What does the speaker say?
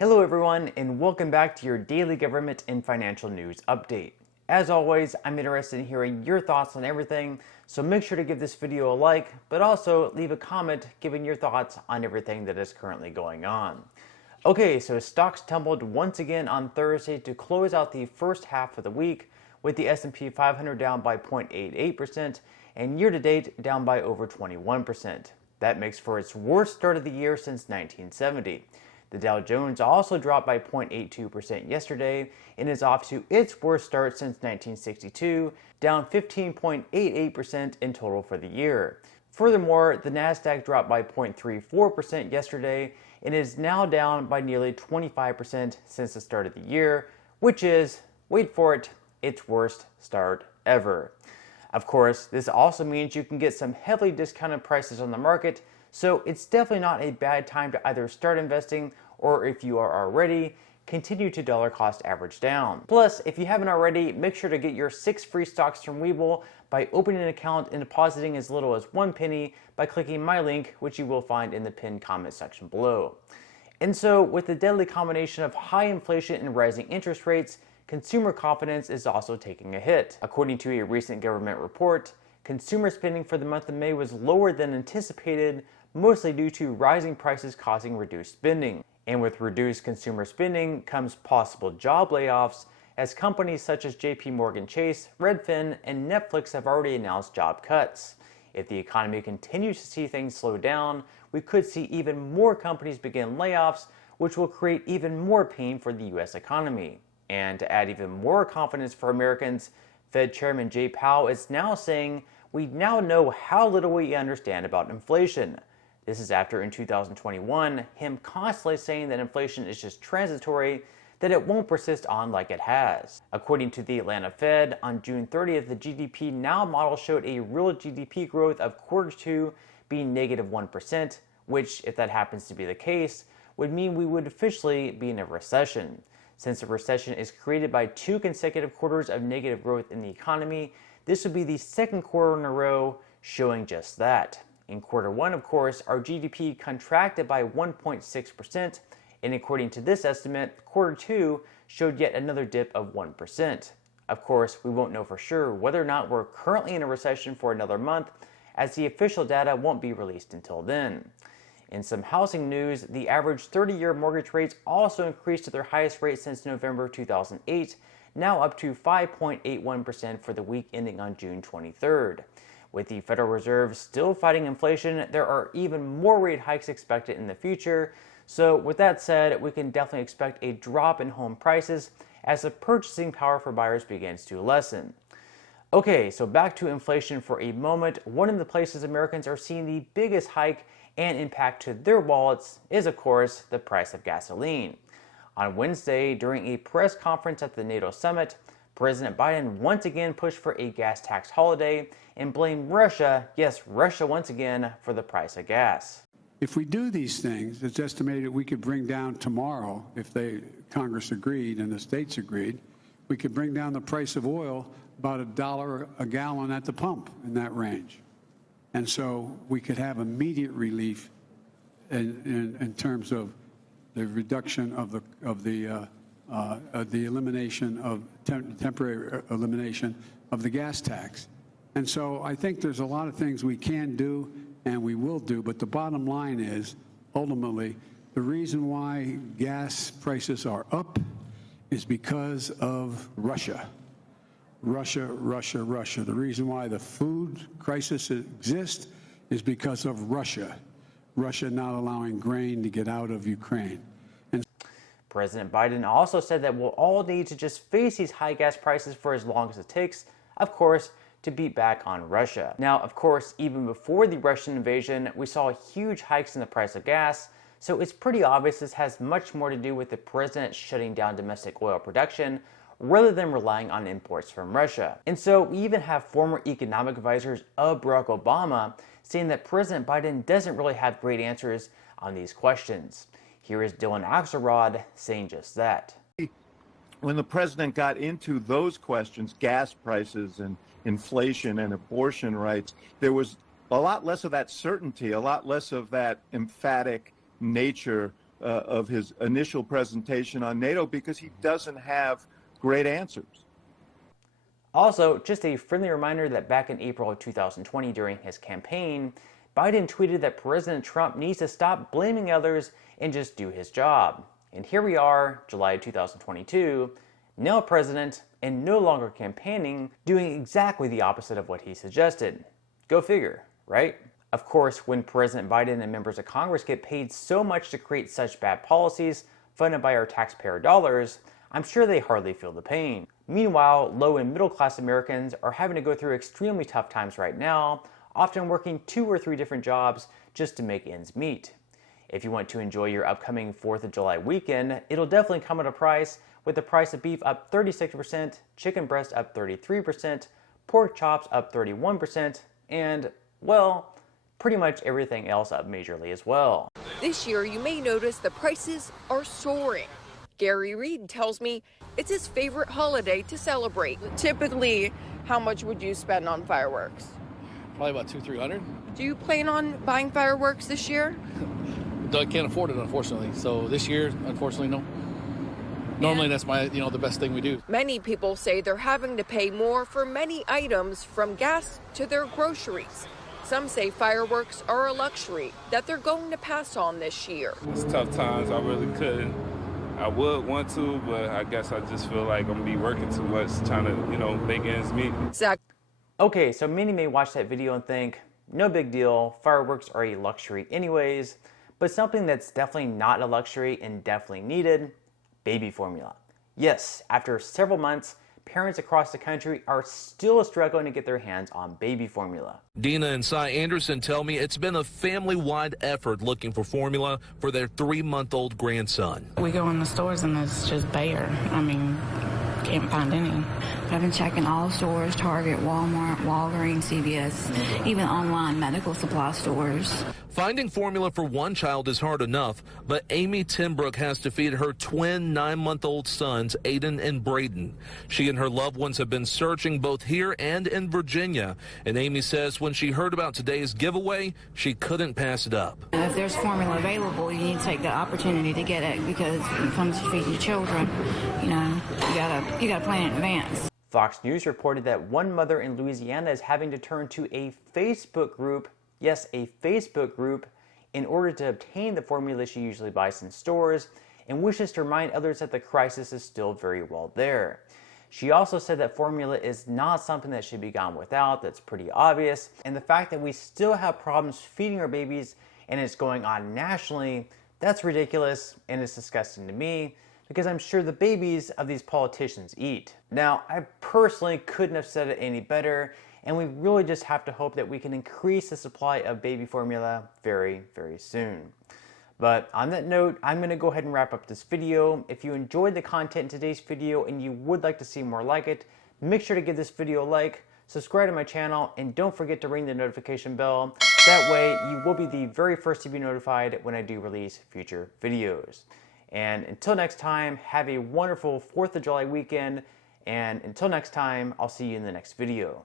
Hello everyone, and welcome back to your daily government and financial news update. As always, I'm interested in hearing your thoughts on everything, so make sure to give this video a like, but also leave a comment giving your thoughts on everything that is currently going on. Okay, so stocks tumbled once again on Thursday to close out the first half of the week, with the S&P 500 down by 0.88% and year-to-date down by over 21%. That makes for its worst start of the year since 1970. The Dow Jones also dropped by 0.82% yesterday and is off to its worst start since 1962, down 15.88% in total for the year. Furthermore, the NASDAQ dropped by 0.34% yesterday and is now down by nearly 25% since the start of the year, which is, wait for it, its worst start ever. Of course, this also means you can get some heavily discounted prices on the market, so it's definitely not a bad time to either start investing or, if you are already, continue to dollar cost average down. Plus, if you haven't already, make sure to get your 6 free stocks from Webull by opening an account and depositing as little as 1 penny by clicking my link, which you will find in the pinned comment section below. And so, with the deadly combination of high inflation and rising interest rates, consumer confidence is also taking a hit. According to a recent government report, consumer spending for the month of May was lower than anticipated, mostly due to rising prices causing reduced spending. And with reduced consumer spending comes possible job layoffs, as companies such as JP Chase, Redfin, and Netflix have already announced job cuts. If the economy continues to see things slow down, we could see even more companies begin layoffs, which will create even more pain for the U.S. economy. And to add even more confidence for Americans, Fed Chairman Jay Powell is now saying, "We now know how little we understand about inflation." This is after in 2021, him constantly saying that inflation is just transitory, that it won't persist on like it has. According to the Atlanta Fed, on June 30th, the GDP Now model showed a real GDP growth of Q2 being negative 1%, which, if that happens to be the case, would mean we would officially be in a recession. Since a recession is created by 2 consecutive quarters of negative growth in the economy, this would be the second quarter in a row showing just that. In Q1, of course, our GDP contracted by 1.6%, and according to this estimate, Q2 showed yet another dip of 1%. Of course, we won't know for sure whether or not we're currently in a recession for another month, as the official data won't be released until then. In some housing news, the average 30-year mortgage rates also increased to their highest rate since November 2008, now up to 5.81% for the week ending on June 23rd. With the Federal Reserve still fighting inflation, there are even more rate hikes expected in the future. So with that said, we can definitely expect a drop in home prices as the purchasing power for buyers begins to lessen. Okay, so back to inflation for a moment. One of the places Americans are seeing the biggest hike and impact to their wallets is, of course, the price of gasoline. On Wednesday, during a press conference at the NATO summit, President Biden once again pushed for a gas tax holiday and blamed Russia, yes, Russia once again, for the price of gas. If we do these things, it's estimated we could bring down tomorrow, if Congress agreed and the states agreed, we could bring down the price of oil about $1 a gallon at the pump, in that range. And so we could have immediate relief in terms of the reduction of the elimination of temporary elimination of the gas tax. And so I think there's a lot of things we can do and we will do, but the bottom line is, ultimately, the reason why gas prices are up is because of Russia. Russia. The reason why the food crisis exists is because of Russia. Russia not allowing grain to get out of Ukraine. President Biden also said that we'll all need to just face these high gas prices for as long as it takes, of course, to beat back on Russia. Now, of course, even before the Russian invasion, we saw huge hikes in the price of gas, so it's pretty obvious this has much more to do with the president shutting down domestic oil production rather than relying on imports from Russia. And so we even have former economic advisors of Barack Obama saying that President Biden doesn't really have great answers on these questions. Here is Dylan Axelrod saying just that. When the president got into those questions, gas prices and inflation and abortion rights, there was a lot less of that certainty, a lot less of that emphatic nature of his initial presentation on NATO because he doesn't have great answers. Also, just a friendly reminder that back in April of 2020 during his campaign, Biden tweeted that President Trump needs to stop blaming others and just do his job. And here we are, July 2022, now president and no longer campaigning, doing exactly the opposite of what he suggested. Go figure, right? Of course, when President Biden and members of Congress get paid so much to create such bad policies funded by our taxpayer dollars, I'm sure they hardly feel the pain. Meanwhile, low and middle class Americans are having to go through extremely tough times right now, often working 2 or 3 different jobs just to make ends meet. If you want to enjoy your upcoming 4th of July weekend, it'll definitely come at a price, with the price of beef up 36%, chicken breast up 33%, pork chops up 31%, and, well, pretty much everything else up majorly as well. This year, you may notice the prices are soaring. Gary Reed tells me it's his favorite holiday to celebrate. Typically, how much would you spend on fireworks? Probably about $200-300. Do you plan on buying fireworks this year? I can't afford it, unfortunately. So this year, unfortunately, no. Normally, that's the best thing we do. Many people say they're having to pay more for many items, from gas to their groceries. Some say fireworks are a luxury that they're going to pass on this year. It's tough times. I really couldn't. I would want to, but I guess I just feel like I'm gonna be working too much, trying to, make ends meet. Zach. Okay, so many may watch that video and think, no big deal, fireworks are a luxury anyways, but something that's definitely not a luxury and definitely needed, baby formula. Yes, after several months, parents across the country are still struggling to get their hands on baby formula. Dina and Cy Anderson tell me it's been a family-wide effort looking for formula for their 3-month-old grandson. We go in the stores and it's just bare. Can't find any. I've been checking all stores, Target, Walmart, Walgreens, CVS, even online medical supply stores. Finding formula for one child is hard enough, but Amy Timbrook has to feed her twin 9-month-old sons, Aiden and Braden. She and her loved ones have been searching both here and in Virginia, and Amy says when she heard about today's giveaway, she couldn't pass it up. If there's formula available, you need to take the opportunity to get it, because when it comes to feeding your children, you gotta plan in advance. Fox News reported that one mother in Louisiana is having to turn to a Facebook group, yes, a Facebook group, in order to obtain the formula she usually buys in stores, and wishes to remind others that the crisis is still very well there. She also said that formula is not something that should be gone without. That's pretty obvious, and the fact that we still have problems feeding our babies and it's going on nationally, that's ridiculous and it's disgusting to me, because I'm sure the babies of these politicians eat. Now, I personally couldn't have said it any better, and we really just have to hope that we can increase the supply of baby formula very, very soon. But on that note, I'm going to go ahead and wrap up this video. If you enjoyed the content in today's video and you would like to see more like it, make sure to give this video a like, subscribe to my channel, and don't forget to ring the notification bell. That way, you will be the very first to be notified when I do release future videos. And until next time, have a wonderful 4th of July weekend. And until next time, I'll see you in the next video.